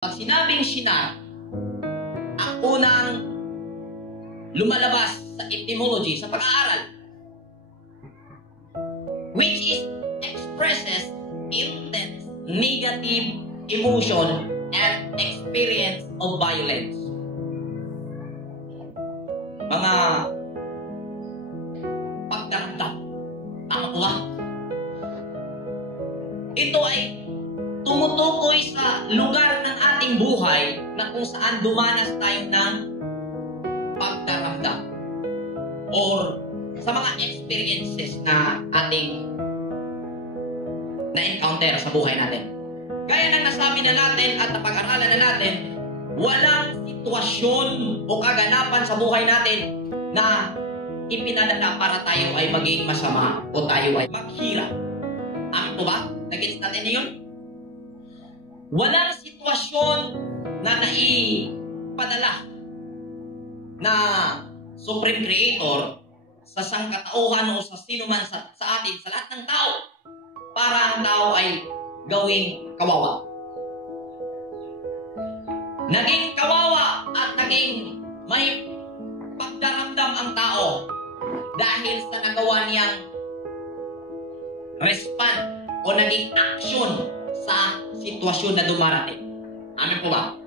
Pag sinabing sinar, ang unang lumalabas sa etymology, sa pag-aaral, which is expresses intense negative emotion and experience of violence. Mga pagdaramdam. Tama po ba? Ito ay tumutukoy sa lugar ng ating buhay na kung saan dumanas tayo ng pagdaramdam or sa mga experiences na ating na-encounter sa buhay natin. Gaya ng nasabi na natin at napag-aralan na natin, walang sitwasyon o kaganapan sa buhay natin na ipinadala para tayo ay maging masama o tayo ay maghirap. Amin po ba? Nag-gets natin na yun? Walang sitwasyon na naipadala na Supreme Creator sa sangkatauhan o sa sino man sa atin, sa lahat ng tao, para ang tao ay gawing kawawa. Naging kawawa at naging may pagdaramdam ang tao dahil sa nagawa niyang respond o naging action sa sitwasyon na dumarating. Amin po ba?